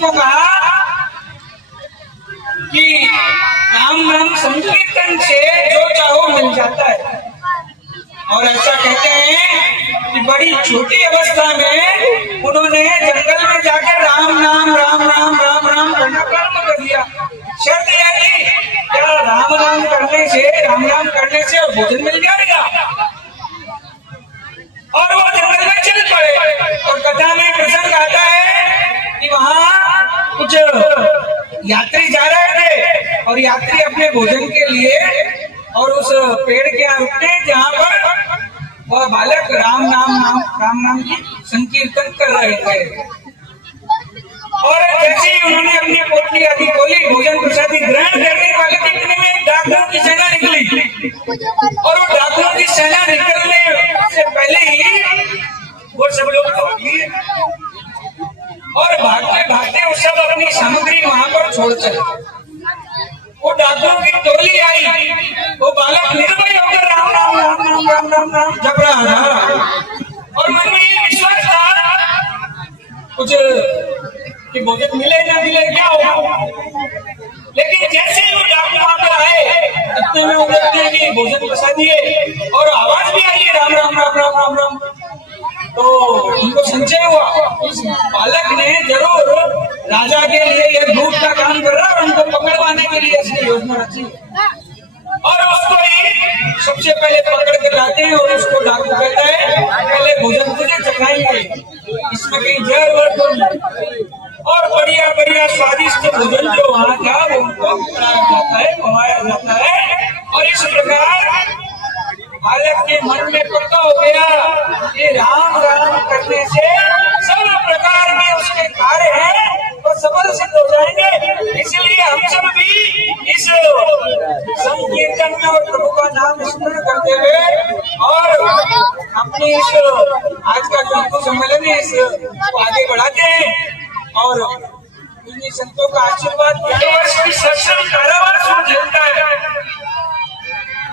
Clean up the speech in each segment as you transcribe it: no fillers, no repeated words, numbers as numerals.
को कहा कि राम नाम संकीर्तन से जो चाहो मिल जाता है। और ऐसा कहते हैं कि बड़ी छोटी अवस्था में उन्होंने जंगल में जाकर राम नाम राम राम राम राम करना प्रारंभ कर दिया। शर्त यह थी क्या राम नाम करने से भोजन मिल जाएगा। और वो जंगल में चल पड़े। और कथा में प्रसंग आता है कि वहां कुछ यात्री जा रहे थे और यात्री अपने भोजन के लिए और उस पेड़ के यहाँ रुकते जहाँ पर वह बालक राम नाम की संकीर्तन कर रहे थे। और जैसे ही उन्होंने अपनी पोटली आदि खोली, भोजन प्रसादी ग्रहण करने वाले थे, इतने में डाकुओं की सेना निकली। और वो डाकुओं की सेना निकलने से पहले ही वो सब लोग भागे और भागते भागते वो सब अपनी सामग्री वहां पर छोड़ चले। वो डाकुओं की टोली आई, वो बालक निर्भय होकर राम राम राम राम राम राम राम जप रहा था। और मन में ये विश्वास था कुछ कि भोजन मिले ना मिले क्या होगा। लेकिन जैसे ही वो डाकू वहां पर आए, इतने में उधर भी भोजन प्रसादी है और आवाज भी आई है राम राम राम राम राम राम। तो उनको संशय हुआ इस बालक ने जरूर राजा के लिए यह धूप का काम कर रहा है और उनको पकड़वाने के लिए इसने योजना रची। और उसको ही सबसे पहले पकड़ कर लाते हैं और उसको डाकू कहता है पहले भोजन तुझे चखाएंगे, इसमें कहीं जहर वर तो। और बढ़िया बढ़िया स्वादिष्ट भोजन जो वहाँ था वो उनको खिलाया जाता है, खवाया जाता है। और इस प्रकार बालक के मन में पक्का हो गया कि राम राम करने से सब प्रकार के उसके कार्य हैं वो सफल सिद्ध हो जाएंगे। इसलिए हम सब भी इस संकीर्तन में और प्रभु का नाम स्मरण करते हुए और अपनी इस आज का जो हिंदू सम्मेलन है इसको आगे बढ़ाते हैं। और इन्हीं संतों का आशीर्वाद वर्ष की सत्संग कारावास में झेलता है।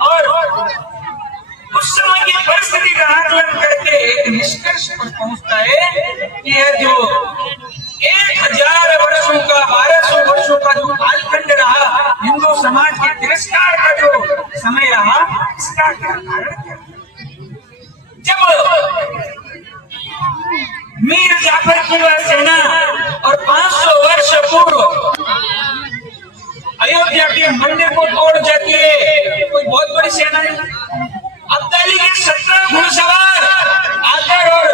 और उस समय की परिस्थिति का आकलन करके एक निष्कर्ष पर पहुंचता है कि यह जो 1000 वर्षों का 1200 वर्षों का जो कालखंड रहा हिंदू समाज के तिरस्कार का जो समय रहा, इसका क्या कारण है। जब मीर जाफर की वह सेना और 500 वर्ष पूर्व अयोध्या के मंदिर को तोड़ जाती है, कोई बहुत बड़ी सेना है। अब्दाली के 17 घुड़सवार आकर और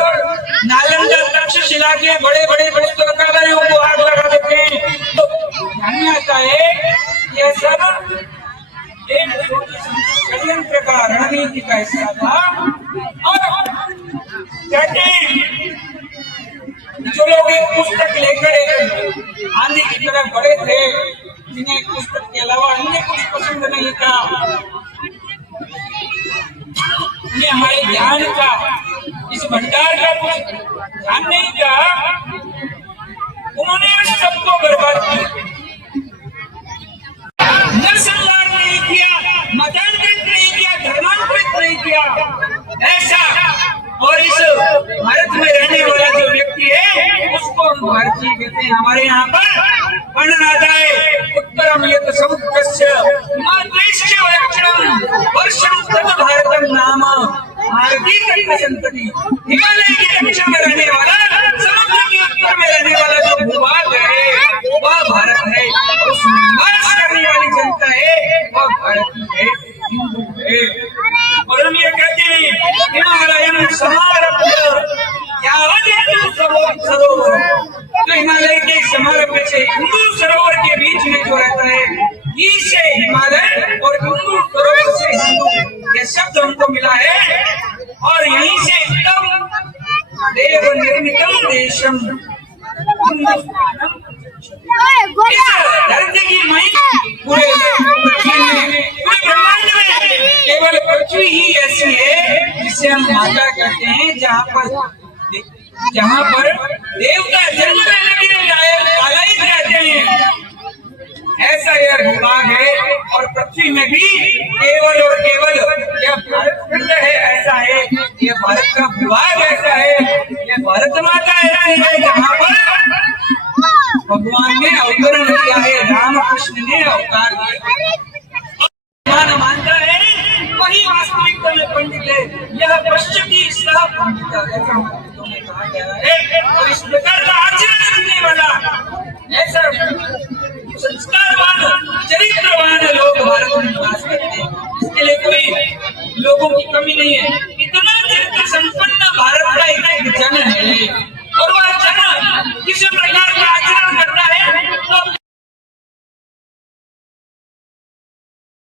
नालंदा तक्षशिला के बड़े बड़े पुस्तकालयों को आग लगा देते हैं। तो ध्यान में आता है यह सब एक षड्यंत्र का रणनीति का हिस्सा था। और कहते हैं जो लोग एक पुस्तक लेकर एक आंधी की तरफ बढ़े थे, जिन्हें पुस्तक के अलावा अन्य कुछ पसंद नहीं था, ये हमारे ज्ञान का इस भंडार का कुछ ध्यान नहीं था, उन्होंने इस सब को बर्बाद किया। नरसंहार नहीं किया, मतांतरित नहीं किया, धर्मांतरित नहीं किया ऐसा। और इस भारत में रहने वाला जो व्यक्ति है उसको हम भारतीय कहते हैं। हमारे यहाँ पर वर्णन आता है उत्तरम यत समुद्रस्य मातृश्च वक्षणम वर्षम तद भारतम नाम भारतीय तट संतति। हिमालय के दक्षिण में रहने वाला, समुद्र के उत्तर में रहने वाला जो भूभाग है वह भारत है। उस निवास करने वाली जनता है वह भारतीय है, हिंदू है। और हम ये कहते हैं हिमालयन समारभ्य सरोवर, तो हिमालय के समारंभ से हिंदू सरोवर के बीच में जो रहता है इसे हिमालय और हिंदू सरोवर से हिंदू ये शब्द हमको मिला है। और यहीं से एकदम देव निर्मितम देशम धरती की मई पूरे ब्रह्मांड में केवल पृथ्वी ही ऐसी है जिसे हम माता कहते हैं, जहाँ पर देवता जन्म लेने के लिए आलायित रहते हैं। ऐसा यह भूभाग है। और पृथ्वी में भी केवल और केवल यह भारत खंड है, ऐसा है यह भारत का भूभाग ऐसा है, यह भारत माता ऐसी है जहाँ पर भगवान ने अवतरण किया है, राम कृष्ण ने अवतार किया। मानता है वही वास्तविकता में पंडित है, यह पश्चिमी सह पंडित ऐसा पंडितों में कहा गया है। और इस प्रकार का आचरण करने वाला ऐसा संस्कारवान चरित्रवान लोग भारत में निवास करते हैं। इसके लिए कोई लोगों की कमी नहीं है। इतना चरित्र संपन्न भारत का एक जन है और वह जन किसी प्रकार का